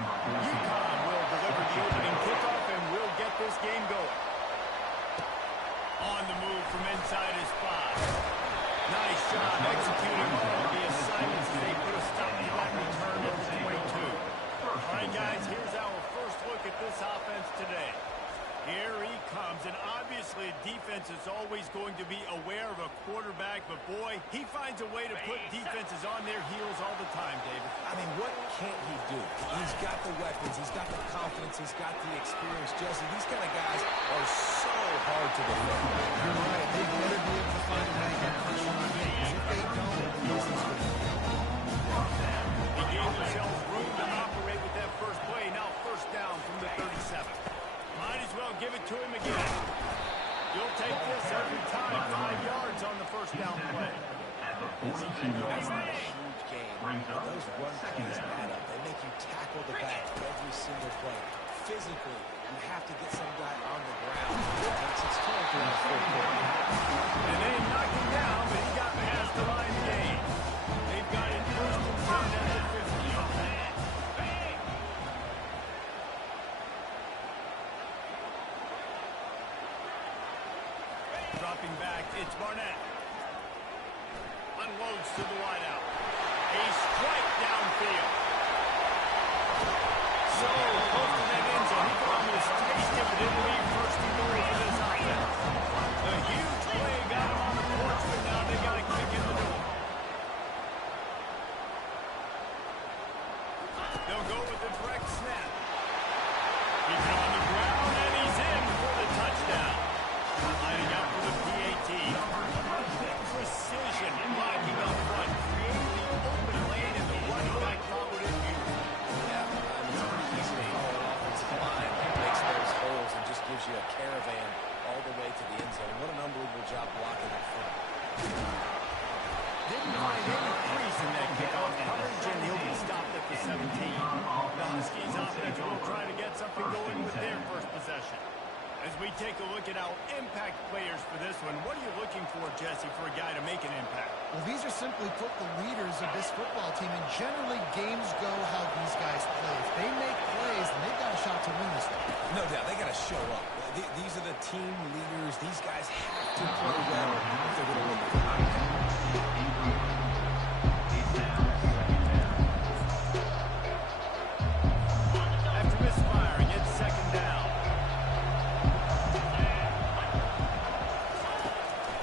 UCONN will deliver the opening kickoff, and we'll get this game going. On the move from inside his spot. Nice job executing all the assignments as they put a stop to that return of the 22. All right, guys, here's our first look at this offense today. Here he comes, and obviously defense is always going to be aware of a quarterback, but boy, he finds a way to put defenses on their heels all the time, David. I mean, what can't he do? He's got the weapons, he's got the confidence, he's got the experience. Jesse, these kind of guys are so hard to defend. You're right. They better be able to find a way to get pressure on him, because if they don't, he gave himself room to operate with that first play. Now first down from the 37. Might as well give it to him again. You'll take this every time. 5 yards on the first down play. That's a huge game. Those run plays add up. They make you tackle the back every single play. Physically, you have to get some guy on the ground. It's tough to the fourth quarter. And they knocked him down, but he got past the line game. They've got it first and 10 at the 50. Dropping back, it's Barnett. Unloads to the wideout. A strike downfield. So close to that end zone. He could almost taste it, but it'll be first and goal for this offense. A huge play got him on the porch, but now they got to kick in the door. They'll go with the direct snap. He's on the ground, and he's in for the touchdown. Lining up for the PAT. Precision blocking up front. Creating the open lane, and the running back followed it beautifully. Yeah, it's pretty easy to follow an offensive line. It makes those holes and just gives you a caravan all the way to the end zone. What an unbelievable job blocking up front. Didn't find any crease in that kickoff coverage, and he'll be stopped at the 17. The Huskies offense will try to get something going with their first possession. As we take a look at our impact players for this one, what are you looking for, Jesse, for a guy to make an impact? well, these are simply put the leaders of this football team, and generally games go how these guys play. If they make plays, then they've got a shot to win this one. No doubt, they got to show up. These are the team leaders. These guys have to play well if they're going to win the game. After misfiring, it's second down.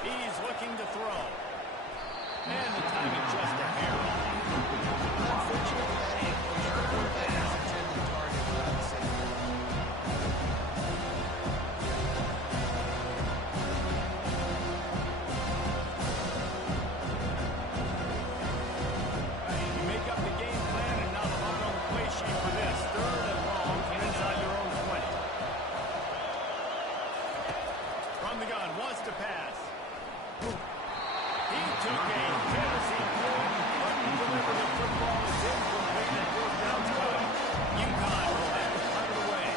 He's looking to throw. And the timing just a hair off. Unfortunately, that ain't the quarterback has intended target without the safety. You make up the game plan and not a lot on the play sheet for this. Third and long from inside their own 20. From the gun, wants to pass. He took a Tennessee point, but he delivered the football. It's incomplete and fourth down's good. UConn will have to punt it away.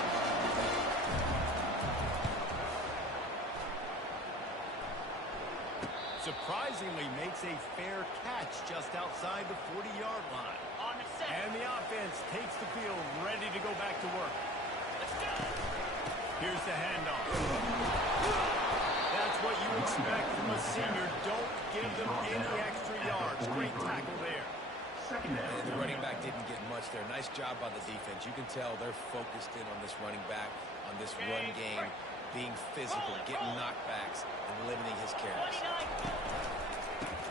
Surprisingly makes a fair catch just outside the 40-yard line. And the offense takes the field, ready to go back to work. Here's the handoff. That's what you expect from a senior. Don't give them any extra yards. Great tackle there. And the running back didn't get much there. Nice job by the defense. You can tell they're focused in on this running back, on this run game, being physical, getting knockbacks, and limiting his carries.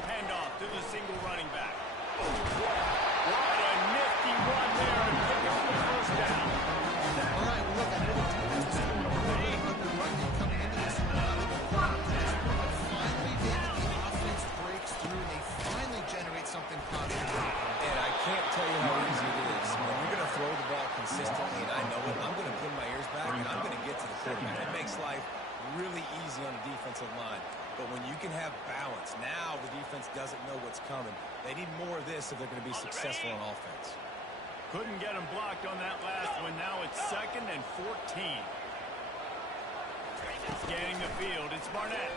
Handoff to the single running back. What a nifty run there and pick up the first down. All right, well, look, I know the defense was scoring a little bit of the run game coming into this one. Now they've been playing this one, but finally the offense breaks through, and they finally generate something positive. And I can't tell you how easy it is. When you're going to throw the ball consistently, and I know it, I'm going to pin my ears back, and I'm going to get to the quarterback. It makes life really easy on the defensive line. But when you can have balance, now the defense doesn't know what's coming. They need more of this if they're going to be successful on offense. Couldn't get him blocked on that last one. Now it's 2nd and 14. Scanning the field, it's Barnett.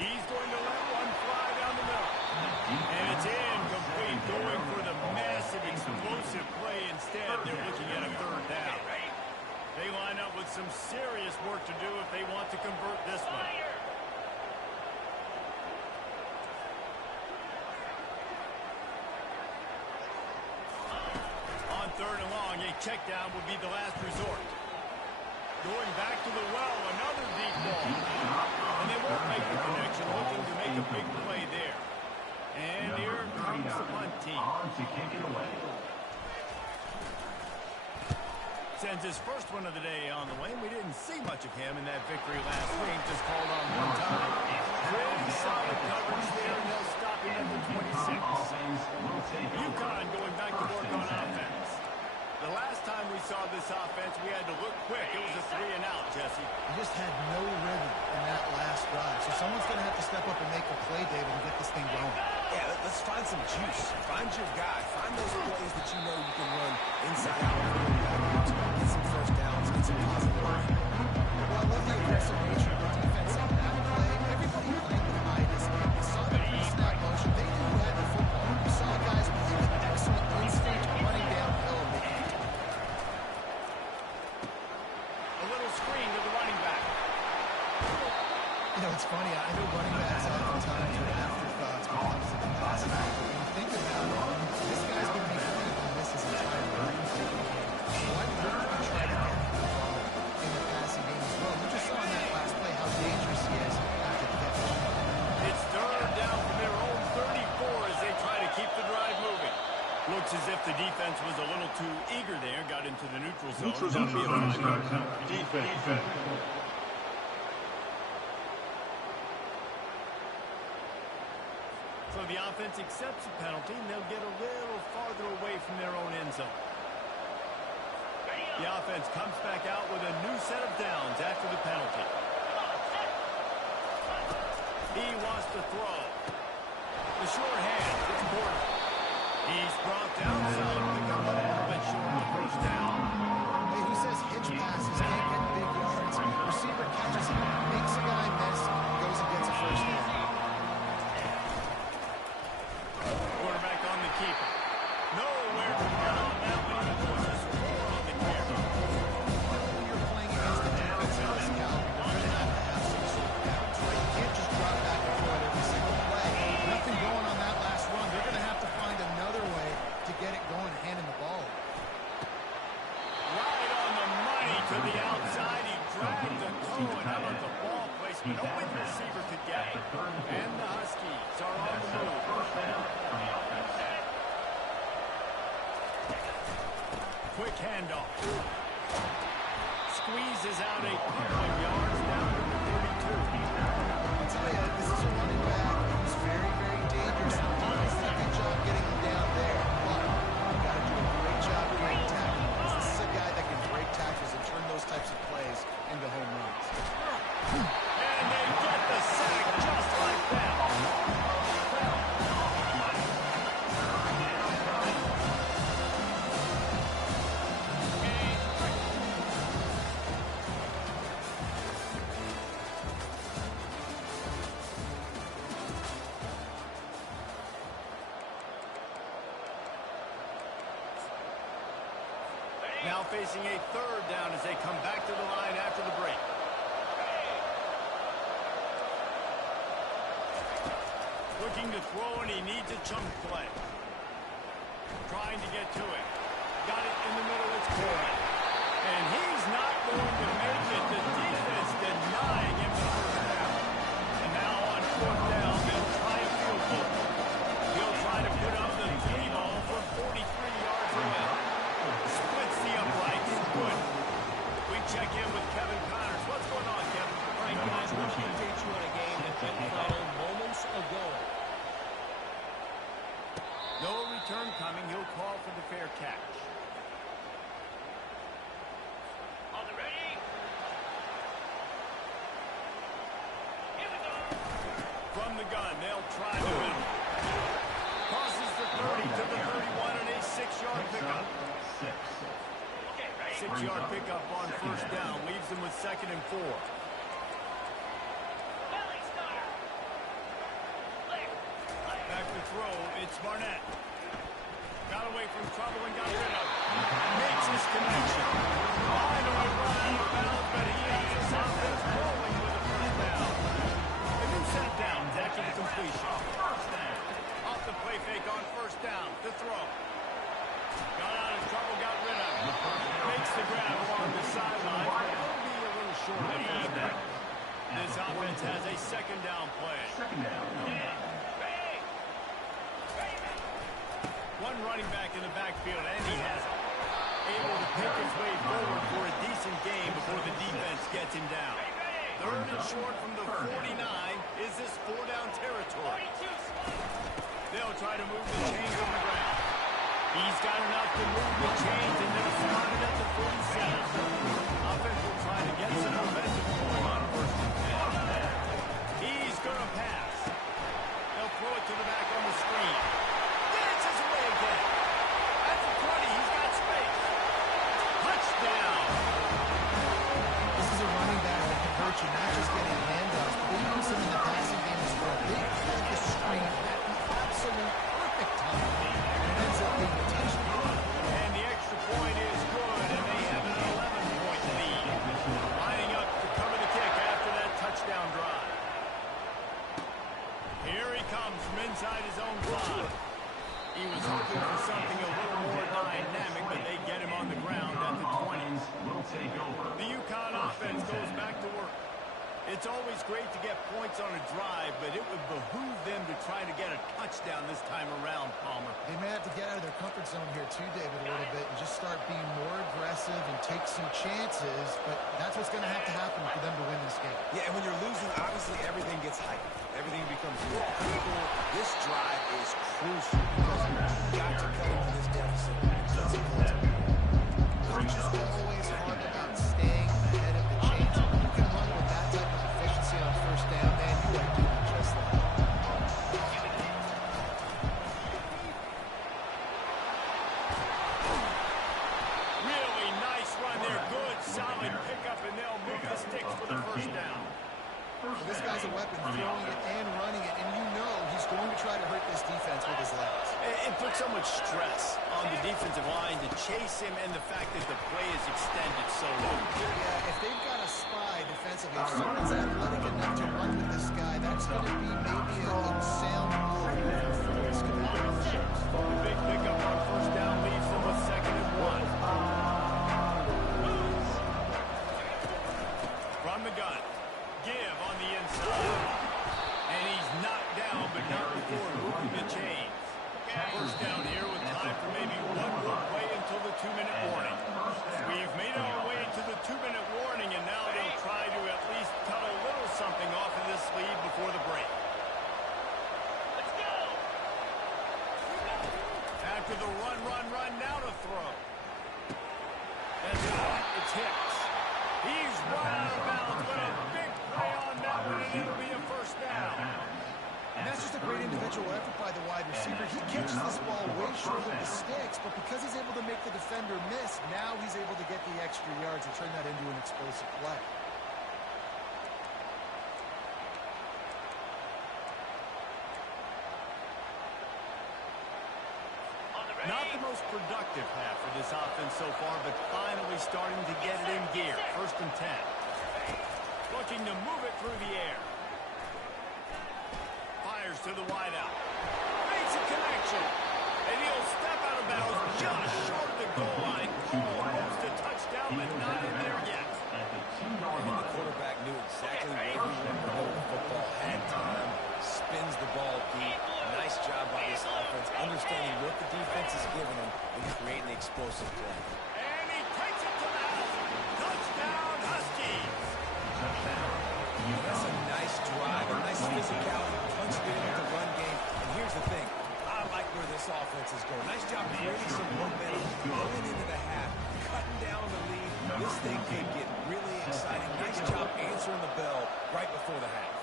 He's going to let one fly down the middle. And it's incomplete, going for the massive explosive play instead. with some serious work to do if they want to convert this one. On 3rd and long, a check down would be the last resort. Going back to the well, another deep ball. And they won't make the connection, looking to make a big play there. And here comes the punt team. To kick it away. Sends his first one of the day on the way. We didn't see much of him in that victory last week. Just called on one time. Pretty solid coverage there, and they'll stop him at the 26. UCONN going back to work on offense. The last time we saw this offense, we had to look quick. It was a 3-and-out, Jesse. He just had no rhythm in that last drive. So someone's going to have to step up and make a play, David, and get this thing going. Yeah, let's find some juice. Find your guy. Find those plays that you know you can run inside out. Get some first downs. Get some positive line. Well, I love the aggressive nature of the defense on that play. Everybody playing behind us. You saw the pre-snap motion. They knew who had the football. You saw guys with excellent instinct running downhill. Screen to the running back. You know, it's funny. I know running backs oftentimes are afterthoughts when it comes to the passing game. But when you think about it, this guy's going to be running on this his entire career. Why wouldn't you try to get him involved in the passing game as well? We just saw in that last play how dangerous he is after the catch. It's 3rd down from their own 34 as they try to keep the drive moving. Looks as if the defense was a little too eager there. Got into the neutral zone. Defense. So the offense accepts the penalty, and they'll get a little farther away from their own end zone. The offense comes back out with a new set of downs after the penalty. He wants to throw. The short hand. It's Porter. He's brought down, solid pickup, a little bit short of the first down. Hey, who says hitch passes can't get big yards? Receiver catches it, makes a guy miss, goes and gets a first down. Quarterback on the keeper. Nowhere to run on that one. He pushes 4 on the carry. When you're playing against the defense of this caliber, you're going to have some sort of downs, right? You can't just drop back and throw it every single play. Nothing going on that last run. They're going to have to find another way to get it going, handing the ball. Right on the money to the outside. He dragged the toe, and how about the ball placement? Only the receiver could get it. And the Huskies are on the move. Quick handoff. Squeezes out a couple of yards down to the 32. I'll tell you, this is a running back who's very, very dangerous. He's done a good job getting him down there, but you got to do a great job getting tackling. This is a guy that can break tackles and turn those types of plays into home runs. And they get the sack just like that. Now facing a 3rd down as they come back to the line after the break. Looking to throw, and he needs a chunk play. Trying to get to it. Got it in the middle. It's Coleman. And he's not going to make it. The defense denying him the first down. And now on 4th down, they'll try a field goal. He'll try to put up the 3 ball from 43 yards away. Splits the uprights. Good. We check in with Kevin Connors. What's going on, Kevin? All right, guys, let me update you on a game that went final moments ago. No return coming. He'll call for the fair catch. On the ready? Here we go. From the gun, they'll try the middle. Crosses the 30 to the 31 and a 6-yard pickup. 6-yard pickup on 1st down. Leaves them with 2nd and 4. Back to throw. It's Barnett. Got away from trouble and got rid of it. Makes his connection. Finally run out of bounds. throw. Got out of trouble, got rid of it. Makes the grab along the sideline. It'll be a little short of first down. This offense has a second down play. One running back in the backfield, and he has it. Able to pick his way forward for a decent game before the defense gets him down. Third and short from the 49. Is this four-down territory? They'll try to move the chains on the ground. He's got enough to move the chains, and they'll start it at the 47. Offense will try to get some momentum going on first and 10. He's going to pass. They'll throw it to the back on the screen. Dances away again. At the 20, he's got space. Touchdown. This is a running back that can hurt you, not just getting handoffs, but they use him in the passing game as well. They cut the screen at the absolute perfect time, and it ends up being a touchdown. And the extra point is good, and they have an 11-point lead. Lining up to cover the kick after that touchdown drive. Here he comes from inside his own 5. He was hoping for something a little more dynamic, but they get him on the ground at the 20. The UConn offense goes back to work. It's always great to get points on a drive, but it would behoove them to try to get a touchdown this time around, Palmer. They may have to get out of their comfort zone here too, David, a little bit, and just start being more aggressive and take some chances, but that's what's going to happen for them to win this game. Yeah, and when you're losing, obviously everything gets heightened. Everything becomes more critical. This drive is crucial because you've got to cut into this deficit. Coach is always hard about staying ahead of the chains. If you can run with that type of efficiency on first down, man, you are doing just that. Really nice run there. Good, solid pickup, and they'll move the sticks for the first down. This guy's a weapon, throwing it and running it, and you know he's going to try to hurt this defense with his legs. It puts so much stress on the defensive line to chase him, and the fact that the play is extended so long. Yeah, if they've got a spy defensively, if someone's athletic enough to run with this guy, that's going to be maybe a sound move for this guy. The big pickup on first down leaves them with 2nd and 1. From the gun. Give on the inside. And he's knocked down, but not before moving the chains. First down here with time for maybe one more play until the 2-minute warning. We've made our way to the 2-minute warning, and now they'll try to at least cut a little something off of this lead before the break. Let's go! After the run, now to throw. That's it. It's Hicks. He's run out of bounds, but a big play on that one, and it'll be a first down. And that's just a great individual effort by the wide receiver. He catches this ball way short of the sticks, but because he's able to make the defender miss, now he's able to get the extra yards and turn that into an explosive play. Not the most productive half for this offense so far, but finally starting to get it in gear. 1st and 10. Looking to move it through the air. Fires to the wideout. Makes a connection. And he'll step out of bounds just short of the goal line. Almost a touchdown, but not in there yet. And the quarterback knew exactly where he wanted to go with the football. Had time. Spins the ball deep. Nice job by this offense, understanding what the defense is giving him and creating the explosive play. And he takes it to the house. Touchdown, Huskies. That's a nice drive, a nice physicality, punched it into the run game. And here's the thing, I like where this offense is going. Nice job creating some momentum, going into the half, cutting down the lead. This thing could get really exciting. Nice job answering the bell right before the half.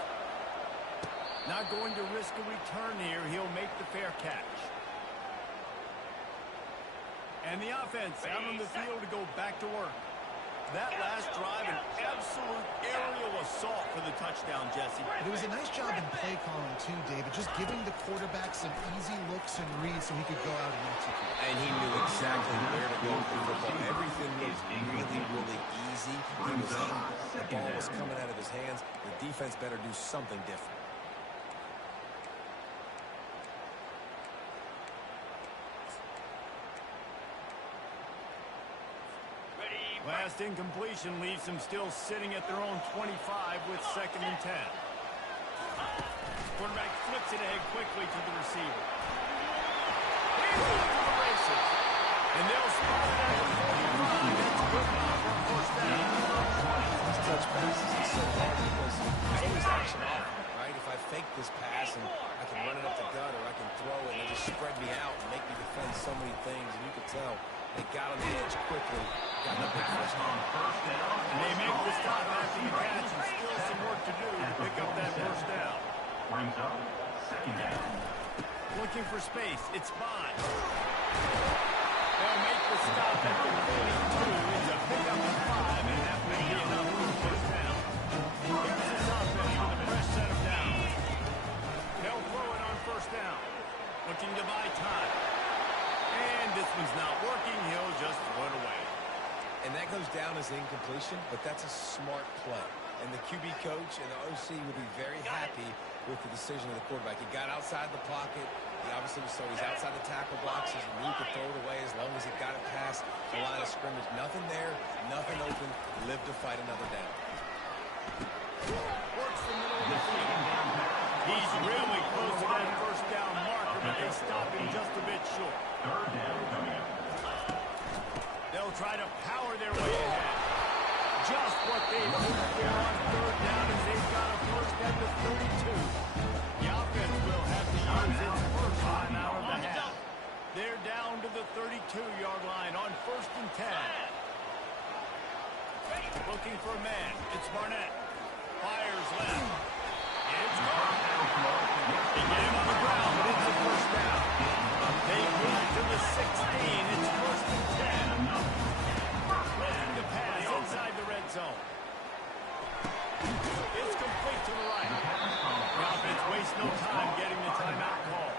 Not going to risk a return here. He'll make the fair catch. And the offense out on the field to go back to work. That last drive, an absolute aerial assault for the touchdown, Jesse. It was a nice job in play calling too, David, just giving the quarterback some easy looks and reads so he could go out and execute. And he knew exactly where to go with the football. Everything was really, really easy. He was humble. The ball was coming out of his hands. The defense better do something different. Last incompletion leaves them still sitting at their own 25 with 2nd and 10. Quarterback flips it ahead quickly to the receiver. He's off to the races. And they'll spot it at the 45. That's good enough for a first down. These touch passes is so hard because there's always action on it, right? If I fake this pass and I can run it up the gut or I can throw it and they just spread me out and make me defend so many things, and you can tell they got on the edge quickly, got a big first down. And they make the stop after the catch, and still some work to do to pick up that first down. Brings up 2nd down. Looking for space. It's Bond. They'll make the stop at the 42. It's a pick up of 5, and that will be enough for the first down. Here's this offense with a fresh set of downs. They'll throw it on first down. Looking to buy time. And this one's not working. He'll just throw it away. And that goes down as incompletion, but that's a smart play. And the QB coach and the OC will be very happy with the decision of the quarterback. He got outside the pocket. He obviously so he's outside the tackle boxes. He knew he could throw it away as long as he got it past the line of scrimmage. Nothing there, nothing open. Live to fight another down. Works the middle of the field. He's really close to that first down marker, but they stop him just a bit short. 3rd down coming up. They'll try to power their way ahead. Just what they hoped for on 3rd down as they've got a first at the 32. The offense will have to use its first time out of the half. They're down to the 32-yard line on 1st and 10. Looking for a man. It's Barnett. Fires left. It's gone. They get him on the ground, but it's a first down. They move to the 16. It's 1st and 10. Looking to pass inside the red zone. It's complete to the right. The offense wastes no time getting the timeout call.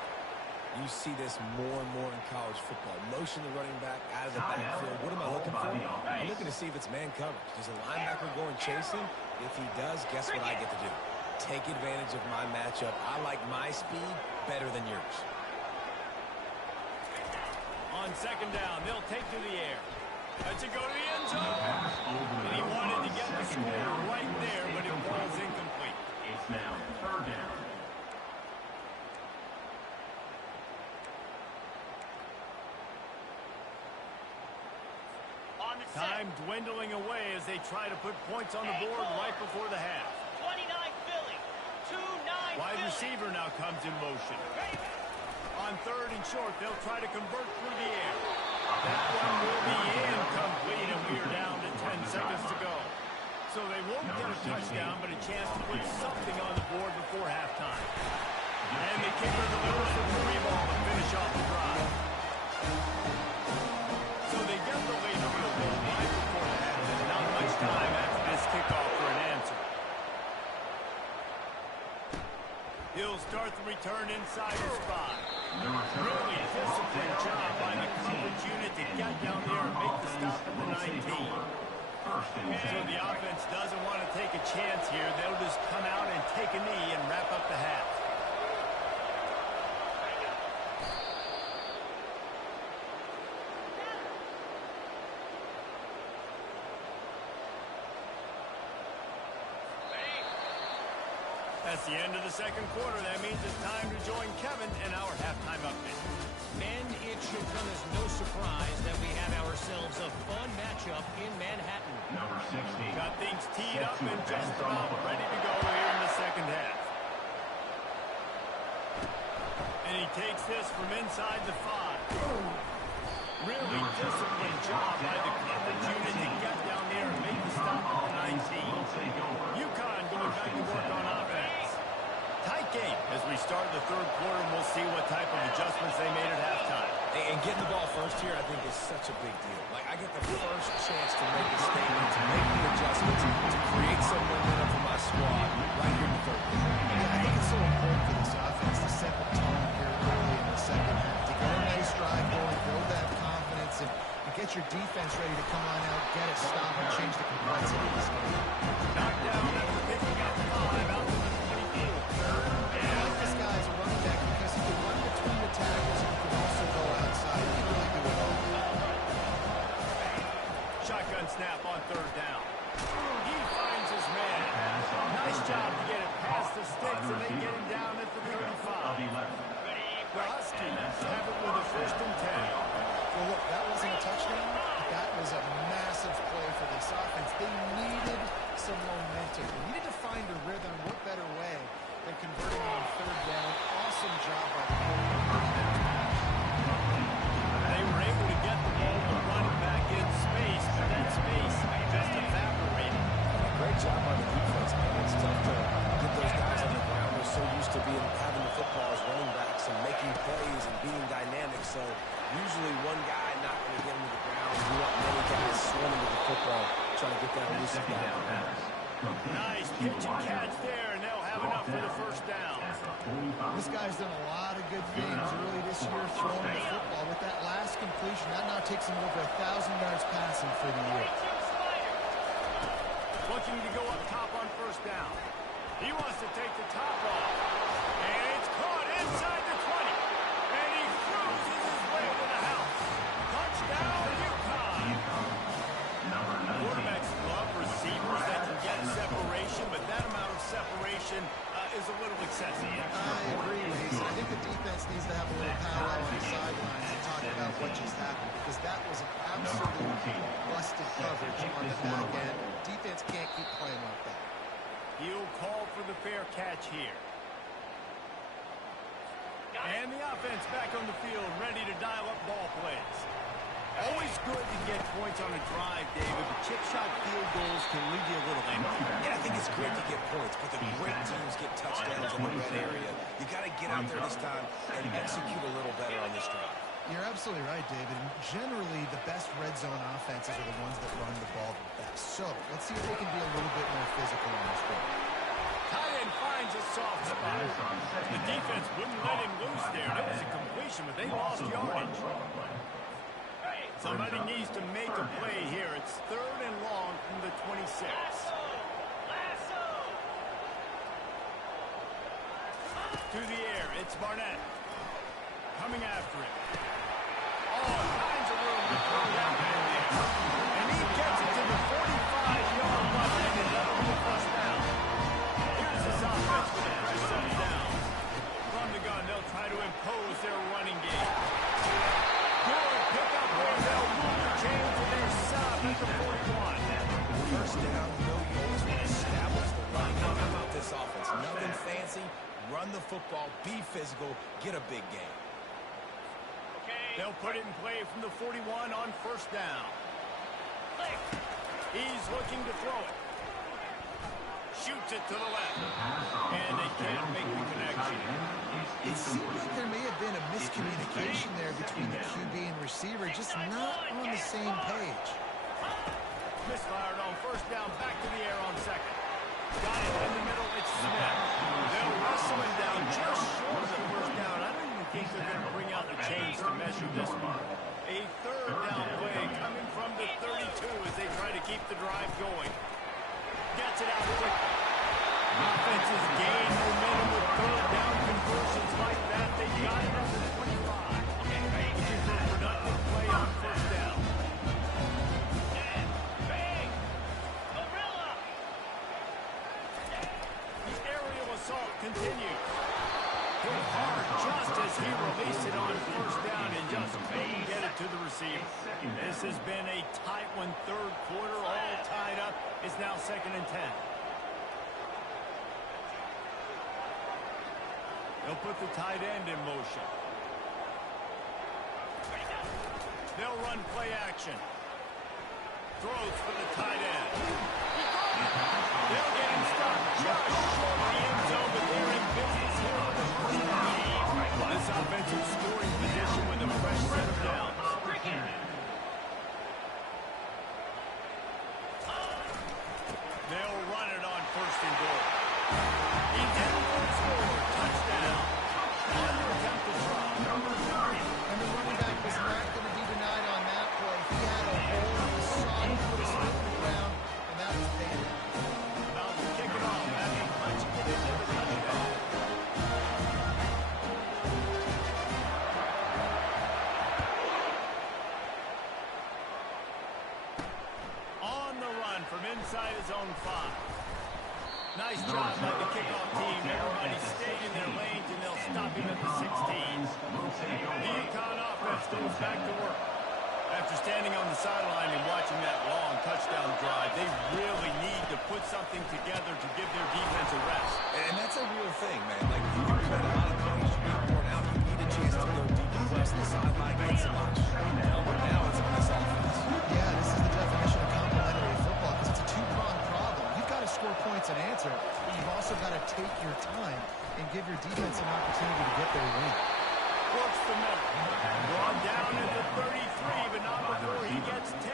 You see this more and more in college football. Motion the running back out of the backfield. What am I looking for? I'm looking to see if it's man coverage. Does a linebacker going chasing? If he does, guess what I get to do? Take advantage of my matchup. I like my speed better than yours. On 2nd down, they'll take to the air. Let's it go to the end zone. And he wanted to get the score right there, but it was incomplete. It's now 3rd down. Time dwindling away as they try to put points on the board right before the half. 29 Philly. 2-9 Wide Philly. receiver now comes in motion. On 3rd and short, they'll try to convert through the air. That one will be incomplete, and we are down to 10 seconds to go. So they won't get a touchdown, but a chance to put something on the board before halftime. And the kicker delivers the free ball to finish off the drive. So they get the late field goal right before the half. There's not much time after this kickoff for an answer. He'll start the return inside his spot. Really disciplined job by the coverage unit to get down there and make the stop at the 19. So the offense doesn't want to take a chance here. They'll just come out and take a knee and wrap up the half. That's the end of the 2nd quarter. That means it's time to join Kevin in our halftime update. Men, it should come as no surprise that we have ourselves a fun matchup in Manhattan. Number 60. Got things teed up and just about ready to go here in the 2nd half. And he takes this from inside the 5. Really disciplined job by the coverage unit to get down there and make the stop at the 19. UCONN going back to work on offense. Tight game as we start the 3rd quarter, and we'll see what type of adjustments they made at halftime. And getting the ball first here, I think, is such a big deal. Like, I get the first chance to make a statement, to make the adjustments, to create some momentum for my squad right here in the 3rd quarter. Yeah, I think it's so important for this offense to set the tone here early in the 2nd half. To get a nice drive going, build that confidence, and get your defense ready to come on out, get it, stop, and change the complexity of this game. Knocked down after picking up 5 out to the 24. I like this guy as a running back because he can run between the tackles and he can also go outside. He can really do it all. Shotgun snap on third down. He finds his man. Nice job to get it past the sticks and then get him down at the 35. The Huskies have it with a 1st and 10. Well, look, that wasn't a touchdown. That was a massive play for this offense. They needed some momentum. They needed to find a rhythm. What better way than converting on 3rd down? Awesome job by the quarterback. They were able to get the ball to running back in space, but that space just evaporated. Great job by the defense, man. It's tough to get those guys on the ground. They're so used to having the football as running backs and making plays and being dynamic. So usually one guy not going to get him to the ground. You want many guys swarming to the football, trying to get that elusive guy. Nice pitch and catch there, and they'll have enough for the 1st down. This guy's done a lot of good things early this year throwing the football. With that last completion, that now takes him over 1,000 yards passing for the year. Looking to go up top on 1st down. He wants to take the top off. And it's caught inside the 20. And he cruises his way to the house. Touchdown, UConn. Quarterbacks love receivers that can get separation, but that amount of separation is a little excessive. I agree, Reese. I think the defense needs to have a little powwow on the sidelines and talk about what just happened, because that was an absolute busted coverage on the back end. Defense can't keep playing like that. He'll call for the fair catch here. And the offense back on the field, ready to dial up ball plays. Always good to get points on a drive, David, but chip shot field goals can leave you a little empty. Yeah, I think it's great to get points, but the great teams get touchdowns in the red area. You got to get out there this time and execute a little better on this drive. You're absolutely right, David. Generally, the best red zone offenses are the ones that run the ball the best. So let's see if they can be a little bit more physical on this one. Tight end finds a soft spot. The defense wouldn't let him loose there. That was a completion, but they lost yardage. Somebody needs to make a play here. It's 3rd and long from the 26. To the air, it's Barnett. Coming after it. All kinds of room to throw down there. And he gets it to the 45-yard line, and that'll be a 1st down. Here's this offense with a fresh set of downs. From the gun, they'll try to impose their running game. Good pickup where they'll move the chains to their side at the 41. 1st down, no yards to establish the run. How about this offense? Nothing fancy. Run the football, be physical, get a big game. They'll put it in play from the 41 on 1st down. He's looking to throw it. Shoots it to the left. And they can't make the connection. It seems like there may have been a miscommunication there between the QB and receiver, just not on the same page. Misfired on 1st down, back to the air on 2nd. Got it in the middle, it's Smith. They'll wrestle him down just short of the 1st down. I don't even think they're going to bring out the chains to measure this one. A 3rd down play coming from the 32 as they try to keep the drive going. Gets it out quickly. Offenses gain momentum with 3rd down conversions like that. They got it up to 25. Which is a productive play on 1st down. The aerial assault continues. Hit hard just as he released it on 1st down and just couldn't get it to the receiver. This has been a tight one, 3rd quarter, all tied up. It's now 2nd and 10. They'll put the tight end in motion. They'll run play action. Throws for the tight end. They'll get him stopped just short of the end zone, but they're in business here on the 1st down. This offensive scoring position with a fresh set of downs. They'll run it on 1st and goal. He's in for the score. Touchdown. Another attempt to try. And the running back was not going to be denied on that play. He had a hole, he saw him, put his foot in the ground, and that was bad. About to kick it off. Having punching it into the touchdown. run from inside his own 5. Nice job by the kickoff team. Everybody stayed in their lanes, and they'll stop him at the 16. The UConn offense goes back to work. After standing on the sideline and watching that long touchdown drive, they really need to put something together to give their defense a rest. And that's a real thing, man. Like, you had a lot of plays being worn out. You need a chance to go deep and press the sideline, get some options. Now it's on this offense. Yeah, this is the definition of complementary football because it's a two-pronged problem. You've got to score points and answer, but you've also got to take your time and give your defense an opportunity to get their win. Works the middle. Brought down at the 33, but not before he gets 10.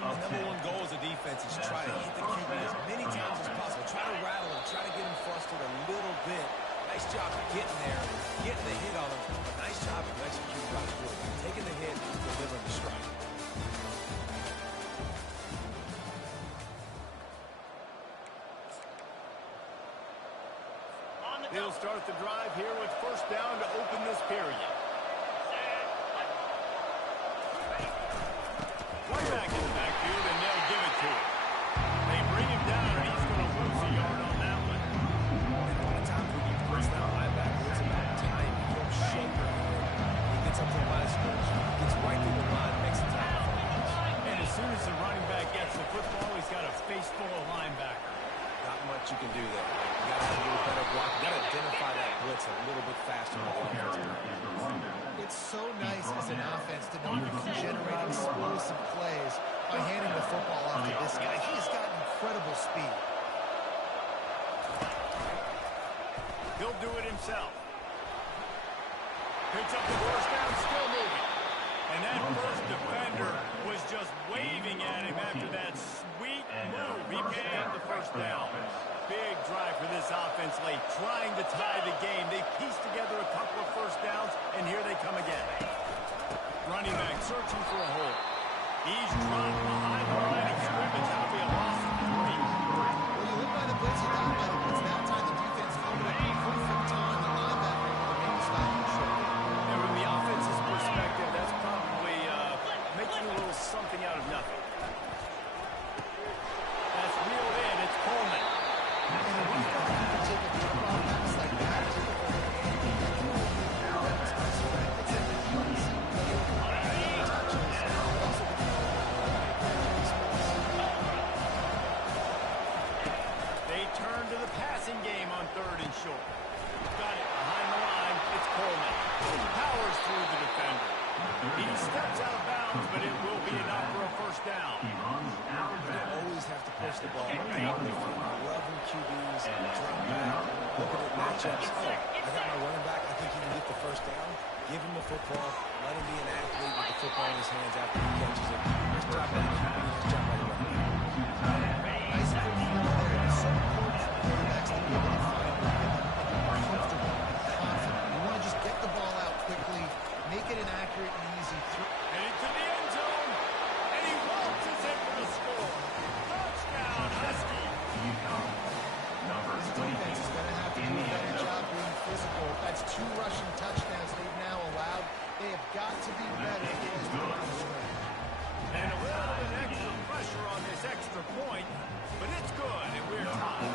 Number one goal as a defense is try to hit the QB as many times as possible. Try to rattle him, try to get him flustered a little bit. Nice job of getting there, getting the hit on him. Nice job of executing right through it. Taking the hit, delivering the strike. They'll start the drive here with first down to open this period. Right back in the backfield, and they'll give it to him. They bring him down, and he's going to lose a yard on that one. And a lot of times when you press that linebacker, it's about time. You don't shake your hand. He gets up to the line of scrimmage, gets right through the line, makes the tackle. And as soon as the running back gets the football, he's got a face full of linebacker. Not much you can do there. You got to have a little better block. You got to identify that blitz a little bit faster. It's so nice as an offense to know you can generate explosive plays by handing the football off to this guy. He's got incredible speed. He'll do it himself. Picks up the first down, still moving. And that first defender was just waving at him after that sweet move. He picked up the first down. Big drive for this offense late, trying to tie the game. They pieced together a couple of first downs, and here they come again. Running back searching for a hole. He's dropped behind the line of scrimmage. That'll be a loss of 3. Well, you live by the blitz, you die by the blitz. That time the defense opened up a perfect time. The linebacker able to make the stop and short. And from the offense's perspective, that's probably making a little something out of nothing. That's reeled in. It's Coleman. And a weak guy can take a jump off pass like that, take it over the end, and that's my strength. It's in the units. Touches. Also They turn to the passing game on 3rd and short. Got it behind the line. It's Coleman. Powers through the defender. He steps out of bounds, but it will be enough for a first down. They always have to push the ball. 11 QBs, drop back, look at matchups. Oh, I got my running back. I think he can get the first down. Give him the football. Let him be an athlete with the football in his hands after he catches it. Nice job by the QB. Nice job by the running back. nice quick field there. It's so important for quarterbacks to be able to find it and comfortable, confident. You want to just get the ball out quickly, make it an accurate and easy throw. And into the end zone. And he launches it for the score. Touchdown, Husky. This defense is going to have to do a better job being physical. That's 2 rushing touchdowns they've now allowed. They have got to be better as the game stretch. And a little bit extra pressure on this extra point, but it's good, and we're tied.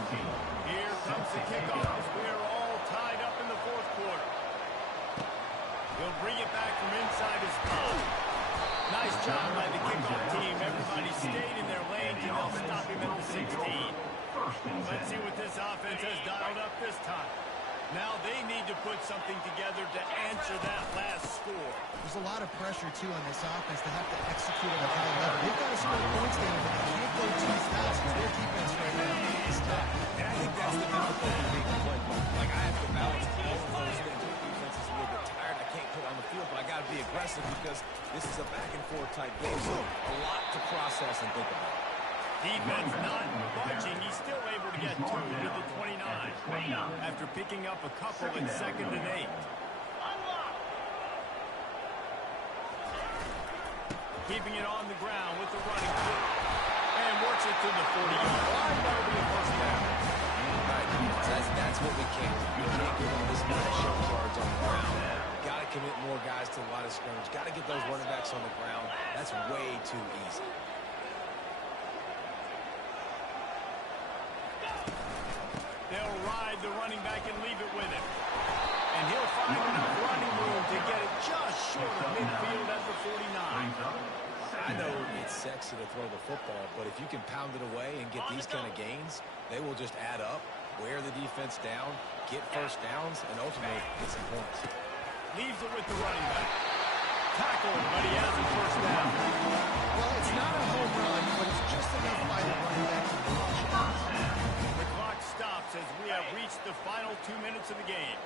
Here comes the kickoff as we are all tied up in the 4th quarter. He'll bring it back from inside his spot. Nice job by the kickoff team. Everybody stayed in their lanes, and they'll stop him at the 16. Let's see what this offense has dialed up this time. Now they need to put something together to answer that last score. There's a lot of pressure, too, on this offense. They have to execute at a high level. They've got to score points there, but they can't go too fast because their defense right now is tough. And I think that's the difficulty of being a play call. Like, I have to balance all of those things. The defense is a little bit tired. I can't put on the field, but I got to be aggressive because this is a back-and-forth type game. So a lot to process and think about. Defense not budging. He's still able to get 2 to the 29 after picking up a couple in 2nd and 8. Keeping it on the ground with the running through. And works it to the 40-yard line. That'll be a first down. Right, that's what we can't do. We can't give them this many short yards on the ground. Got to commit more guys to the line of scrimmage. Got to get those running backs on the ground. That's way too easy. They'll ride the running back and leave it with him. And he'll find enough running room to get it just short of midfield at the 49. I know it's sexy to throw the football, but if you can pound it away and get these kind of gains, they will just add up, wear the defense down, get first downs, and ultimately get some points. Leaves it with the running back. Tackled, but he has a first down. Well, it's not a home run, but it's just enough by the running back to move the chains. The clock stops as we have reached the final 2 minutes of the game.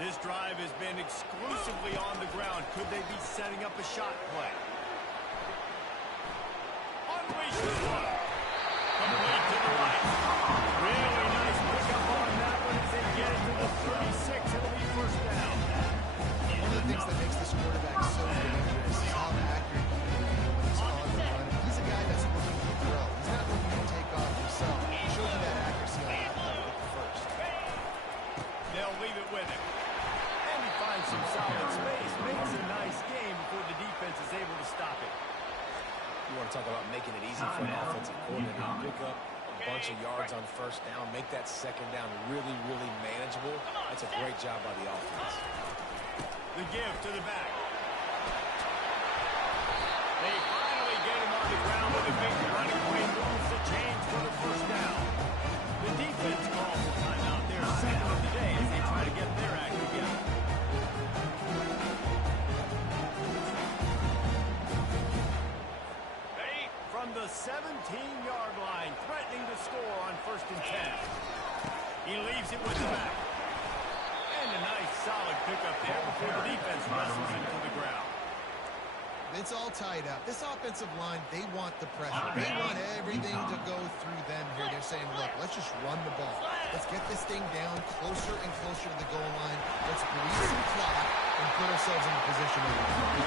This drive has been exclusively on the ground. Could they be setting up a shot play? Unleashes one. Complete to the right. Really nice pickup on that one as they get it to the 36. It'll be first down. One of the things that makes this quarterback so dangerous is how accurate he can be when he's on the run. He's a guy that's looking to throw. He's not looking to take off himself. He showed you that accuracy on that play with the first. They'll leave it with him. And he finds some solid space. Makes a nice game before the defense is able to stop it. You want to talk about making it easy for an offensive coordinator to pick up a bunch of yards on first down, make that second down really, really manageable. That's a great job by the offense. The give to the back. They finally get him on the ground with a big running play. Moves the chains for the first down. The defense calls the timeout there, second of the day, as they try to get their act together. From the 17-yard line, threatening to score on 1st and 10. He leaves it with the back. And a nice solid pickup there before the defense wrestles him to the ground. It's all tied up. This offensive line, they want the pressure. They want everything to go through them here. They're saying, look, let's just run the ball. Let's get this thing down closer and closer to the goal line. Let's bleed some clock and put ourselves in a position to win.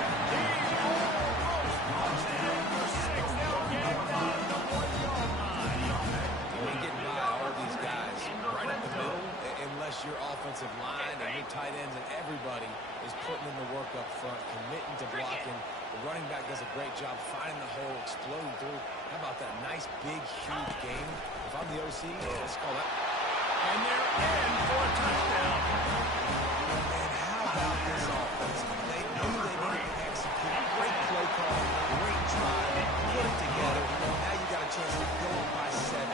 Your offensive line and your tight ends and everybody is putting in the work up front, committing to blocking. The running back does a great job finding the hole, exploding through. How about that nice, big, huge game? If I'm the OC, let's call that. And they're in for a touchdown. Man, how about this offense? They knew they needed to execute. Great play call, great drive, put it together. Now you got a chance to go up by 7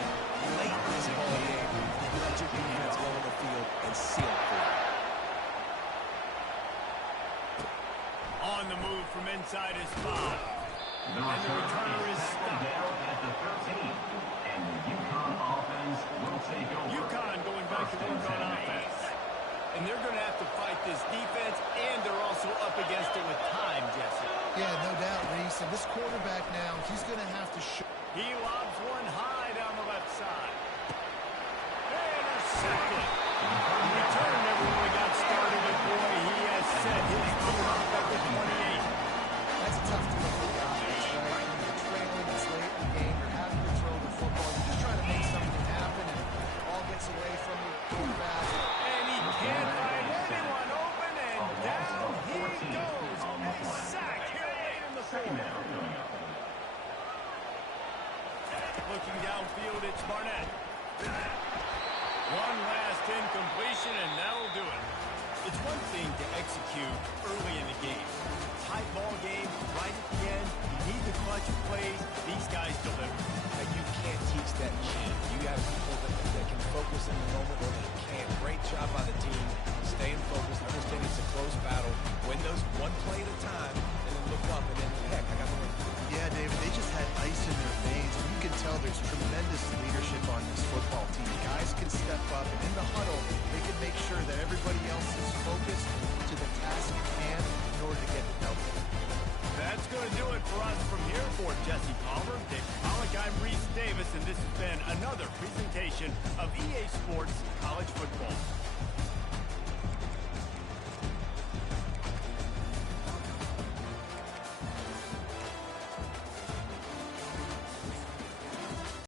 late in this ball game. Let your defense go on the field and seal it for you. On the move from inside his 5. And the returner is stopped. At the 13. And the UConn offense will take over. UConn going back to work on offense. And they're going to have to fight this defense, and they're also up against it with time, Jesse. Yeah, no doubt, Reese. And this quarterback now, he's going to have to show. He lobs one high down the left side. Intercepted. The return never really got started, but boy, he has set his team up at the 28. That's a tough deal for the offense, right? You're trailing, it's late in the game, you're having to throw the football, you're just trying to make something happen, and the ball gets away from the quarterback. And he can't find anyone open, and down he goes. A sack here late in the fourth. Looking downfield, it's Barnett. One last incompletion, and that'll do it. It's one thing to execute early in the game. Tight ball game, right at the end, you need the clutch plays. These guys deliver. Now, you can't teach that gene. You got people that can focus in the moment or they can't. Great job by the team, staying focused, understanding it's a close battle, win those one play at a time, and then look up, and then, heck, I got the win. Yeah, David, they just had ice in their veins. You can tell there's tremendous leadership on this football team. Guys can step up, and in the huddle, they can make sure that everybody else is focused to the task at hand in order to get the W. That's going to do it for us from here. For Jesse Palmer, Dave Pollock, I'm Reese Davis, and this has been another presentation of EA Sports College Football.